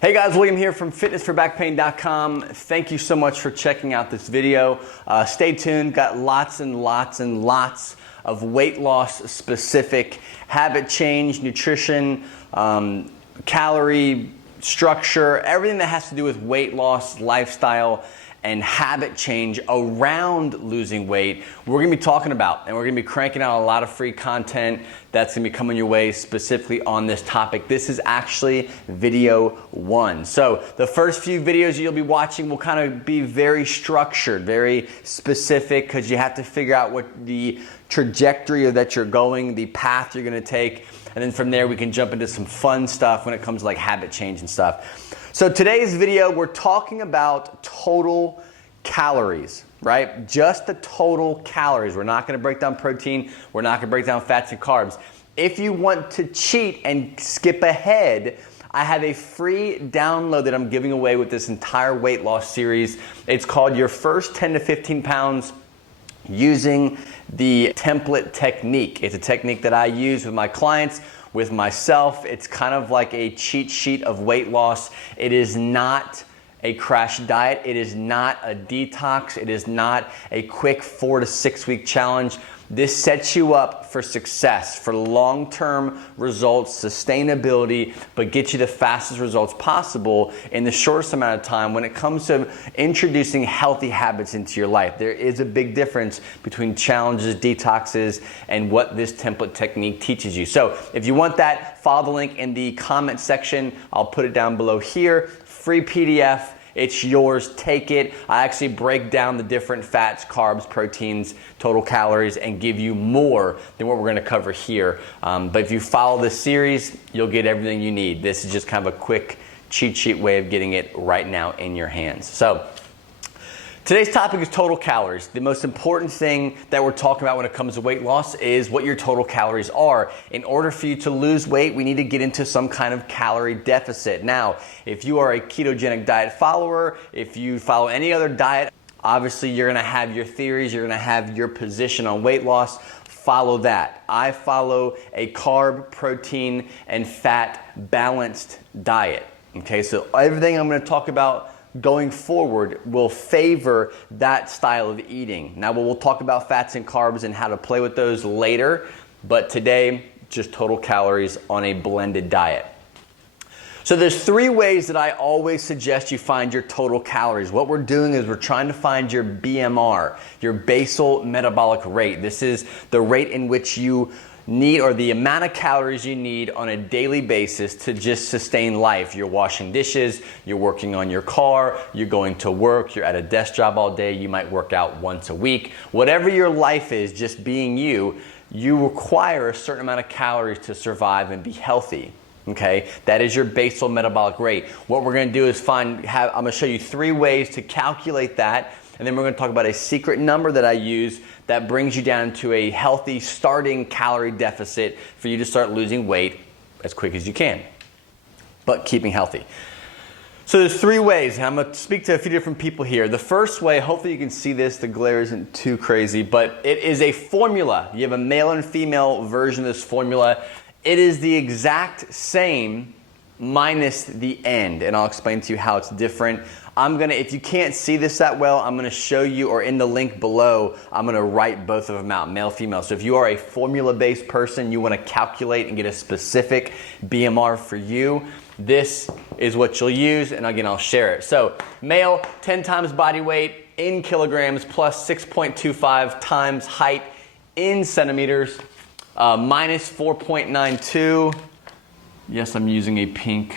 Hey guys, William here from fitnessforbackpain.com. Thank you so much for checking out this video. Stay tuned, got lots and lots and lots of weight loss specific habit change, nutrition, calorie structure, everything that has to do with weight loss, lifestyle, and habit change around losing weight, we're gonna be talking about, and we're gonna be cranking out a lot of free content that's gonna be coming your way specifically on this topic. This is actually video 1. So the first few videos you'll be watching will kind of be very structured, very specific, because you have to figure out what the trajectory that you're going, the path you're gonna take, and then from there we can jump into some fun stuff when it comes to like habit change and stuff. So today's video, we're talking about total calories, right? Just the total calories. We're not gonna break down protein. We're not gonna break down fats and carbs. If you want to cheat and skip ahead, I have a free download that I'm giving away with this entire weight loss series. It's called Your First 10 to 15 Pounds Using the Template Technique. It's a technique that I use with my clients, with myself. It's kind of like a cheat sheet of weight loss. It is not a crash diet. It is not a detox. It is not a quick 4 to 6 week challenge. This sets you up for success, for long-term results, sustainability, but get you the fastest results possible in the shortest amount of time when it comes to introducing healthy habits into your life. There is a big difference between challenges, detoxes, and what this template technique teaches you. So if you want that, follow the link in the comment section. I'll put it down below here. Free PDF. It's yours, take it. I actually break down the different fats, carbs, proteins, total calories, and give you more than what we're gonna cover here. But if you follow this series, you'll get everything you need. This is just kind of a quick cheat sheet way of getting it right now in your hands. So today's topic is total calories. The most important thing that we're talking about when it comes to weight loss is what your total calories are. In order for you to lose weight, we need to get into some kind of calorie deficit. Now, if you are a ketogenic diet follower, if you follow any other diet, obviously you're gonna have your theories, you're gonna have your position on weight loss. Follow that. I follow a carb, protein, and fat balanced diet. Okay, so everything I'm gonna talk about going forward will favor that style of eating. Now we'll talk about fats and carbs and how to play with those later, but today, just total calories on a blended diet. So there's 3 ways that I always suggest you find your total calories. What we're doing is we're trying to find your BMR, your basal metabolic rate. This is the rate in which you need, or the amount of calories you need on a daily basis to just sustain life. You're washing dishes, you're working on your car, you're going to work, you're at a desk job all day, you might work out once a week. Whatever your life is, just being you, you require a certain amount of calories to survive and be healthy. Okay, that is your basal metabolic rate. What we're gonna do is I'm gonna show you 3 ways to calculate that, and then we're gonna talk about a secret number that I use that brings you down to a healthy starting calorie deficit for you to start losing weight as quick as you can, but keeping healthy. So there's 3 ways, and I'm gonna speak to a few different people here. The first way, hopefully you can see this, the glare isn't too crazy, but it is a formula. You have a male and female version of this formula. It is the exact same minus the end, and I'll explain to you how it's different. If you can't see this that well, I'm gonna show you, or in the link below, I'm gonna write both of them out, male, female. So if you are a formula-based person, you wanna calculate and get a specific BMR for you, this is what you'll use, and again, I'll share it. So male, 10 times body weight in kilograms plus 6.25 times height in centimeters, minus 4.92. Yes, I'm using a pink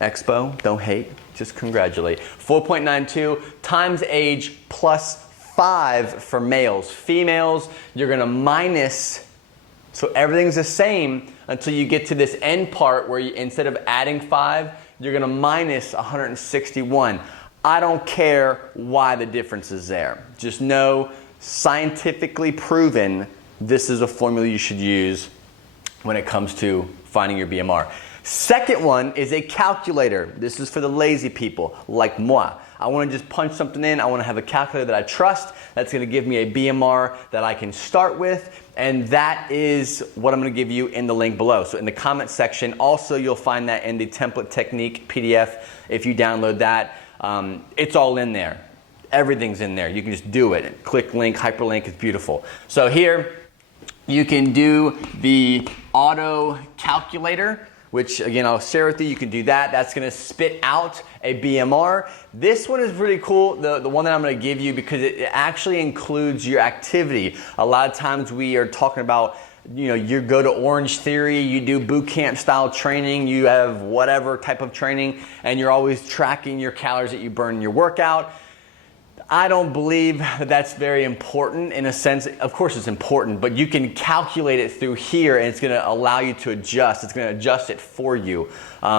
Expo, don't hate. Just congratulate. 4.92 times age plus 5 for males. Females, you're gonna minus, so everything's the same until you get to this end part where instead of adding 5, you're gonna minus 161. I don't care why the difference is there. Just know, scientifically proven, this is a formula you should use when it comes to finding your BMR. Second one is a calculator. This is for the lazy people like moi. I want to just punch something in. I want to have a calculator that I trust that's going to give me a BMR that I can start with, and that is what I'm going to give you in the link below. So in the comment section, also you'll find that in the template technique PDF. If you download that, it's all in there. Everything's in there. You can just do it. Click link, hyperlink, it's beautiful. So here you can do the auto calculator, which again, I'll share with you. You can do that. That's going to spit out a BMR. This one is pretty cool, the one that I'm going to give you, because it actually includes your activity. A lot of times we are talking about, you go to Orange Theory, you do boot camp style training, you have whatever type of training, and you're always tracking your calories that you burn in your workout. I don't believe that that's very important in a sense. Of course it's important, but you can calculate it through here and it's going to allow you to adjust. It's going to adjust it for you.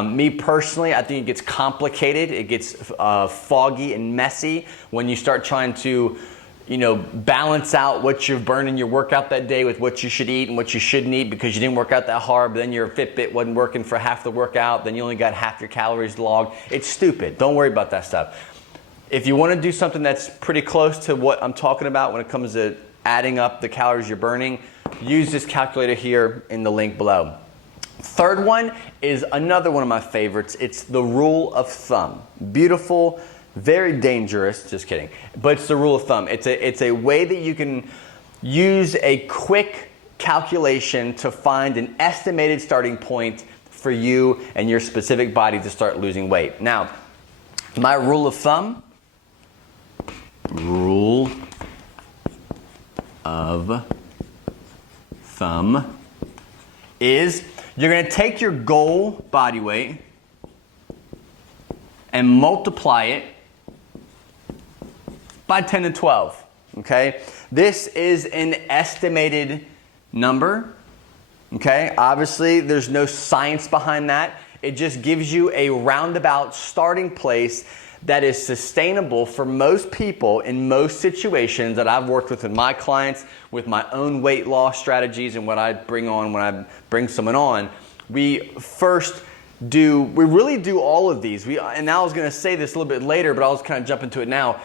Me personally, I think it gets complicated. It gets foggy and messy when you start trying to balance out what you've burned in your workout that day with what you should eat and what you shouldn't eat because you didn't work out that hard, but then your Fitbit wasn't working for half the workout, then you only got half your calories logged. It's stupid. Don't worry about that stuff. If you want to do something that's pretty close to what I'm talking about when it comes to adding up the calories you're burning, use this calculator here in the link below. Third one is another one of my favorites. It's the rule of thumb. Beautiful, very dangerous, just kidding. But it's the rule of thumb. It's a way that you can use a quick calculation to find an estimated starting point for you and your specific body to start losing weight. Now, my rule of thumb is you're going to take your goal body weight and multiply it by 10 to 12. Okay? This is an estimated number. Okay? Obviously, there's no science behind that. It just gives you a roundabout starting place that is sustainable for most people in most situations that I've worked with my clients, with my own weight loss strategies and what I bring on when I bring someone on. We really do all of these. And I was going to say this a little bit later, but I'll just kind of jump into it now.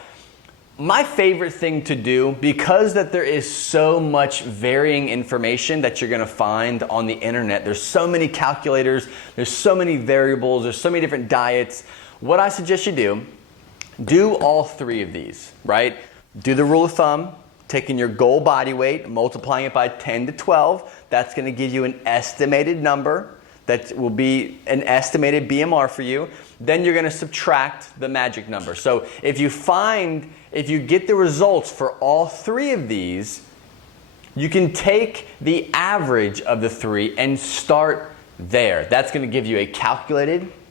My favorite thing to do, because that there is so much varying information that you're going to find on the internet, there's so many calculators, there's so many variables, there's so many different diets. What I suggest you do all three of these, right? Do the rule of thumb, taking your goal body weight, multiplying it by 10 to 12. That's going to give you an estimated number that will be an estimated BMR for you. Then you're going to subtract the magic number. So if you get the results for all three of these, you can take the average of the three and start there. That's going to give you a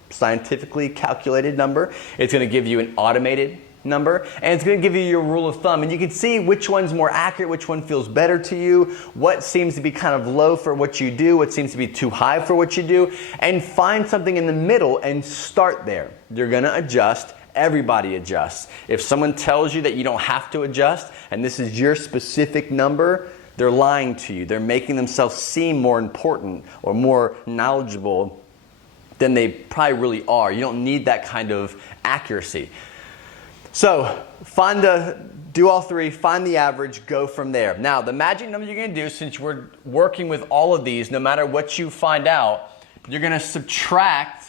scientifically calculated number. It's going to give you an automated number, and it's going to give you your rule of thumb, and you can see which one's more accurate, which one feels better to you, what seems to be kind of low for what you do, what seems to be too high for what you do, and find something in the middle and start there. You're going to adjust. Everybody adjusts. If someone tells you that you don't have to adjust and this is your specific number, they're lying to you. They're making themselves seem more important or more knowledgeable than they probably really are. You don't need that kind of accuracy. So do all three, find the average, go from there. Now, the magic number you're going to do, since we're working with all of these, no matter what you find out, you're going to subtract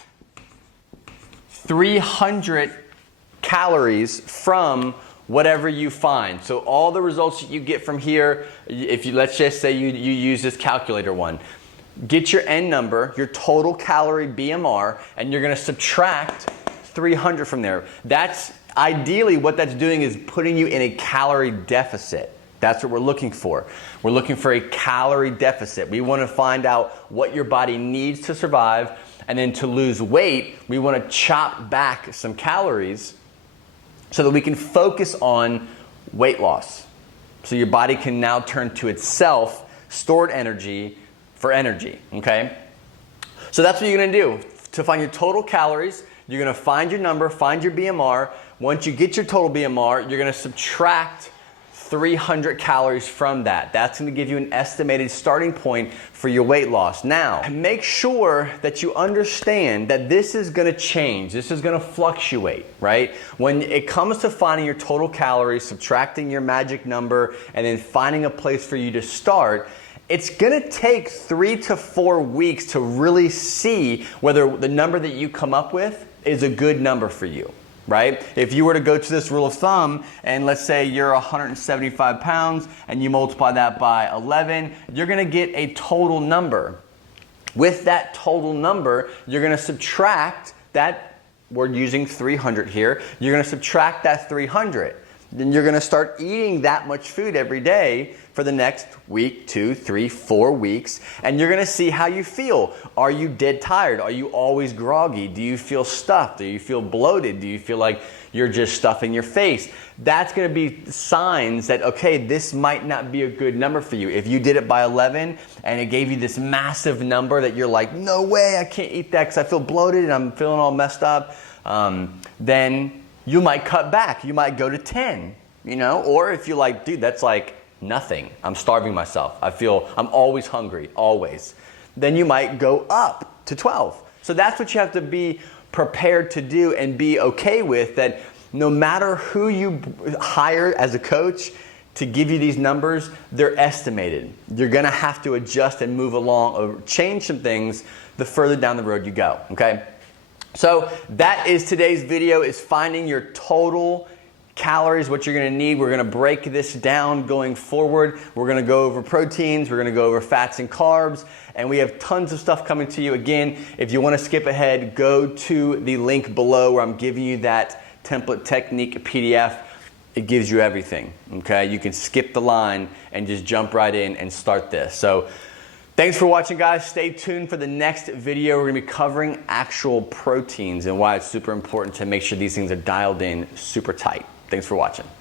300 calories from whatever you find. So all the results that you get from here, let's just say you use this calculator one, get your end number, your total calorie BMR, and you're going to subtract 300 from there. That's ideally what that's doing is putting you in a calorie deficit. That's what we're looking for. We're looking for a calorie deficit. We want to find out what your body needs to survive, and then to lose weight, we want to chop back some calories so that we can focus on weight loss. So your body can now turn to its stored energy for energy, okay? So that's what you're going to do. To find your total calories, you're going to find your number, find your BMR. Once you get your total BMR, you're going to subtract 300 calories from that. That's going to give you an estimated starting point for your weight loss. Now, make sure that you understand that this is going to change. This is going to fluctuate, right? When it comes to finding your total calories, subtracting your magic number, and then finding a place for you to start, it's gonna take 3 to 4 weeks to really see whether the number that you come up with is a good number for you, right? If you were to go to this rule of thumb and let's say you're 175 pounds and you multiply that by 11, you're gonna get a total number. With that total number, you're gonna subtract that, we're using 300 here, you're gonna subtract that 300. Then you're gonna start eating that much food every day for the next week, 2, 3, 4 weeks, and you're gonna see how you feel. Are you dead tired? Are you always groggy? Do you feel stuffed? Do you feel bloated? Do you feel like you're just stuffing your face? That's gonna be signs that, okay, this might not be a good number for you. If you did it by 11 and it gave you this massive number that you're like, no way, I can't eat that because I feel bloated and I'm feeling all messed up, then you might cut back. You might go to 10, you know? Or if you're like, dude, that's like nothing. I'm starving myself. I'm always hungry, always. Then you might go up to 12. So that's what you have to be prepared to do and be okay with, that no matter who you hire as a coach to give you these numbers, they're estimated. You're gonna have to adjust and move along or change some things the further down the road you go, okay? So that is today's video, is finding your total calories, what you're gonna need. We're gonna break this down going forward. We're gonna go over proteins, we're gonna go over fats and carbs, and we have tons of stuff coming to you. Again, if you wanna skip ahead, go to the link below where I'm giving you that template technique PDF. It gives you everything, okay? You can skip the line and just jump right in and start this. So thanks for watching, guys. Stay tuned for the next video. We're gonna be covering actual proteins and why it's super important to make sure these things are dialed in super tight. Thanks for watching.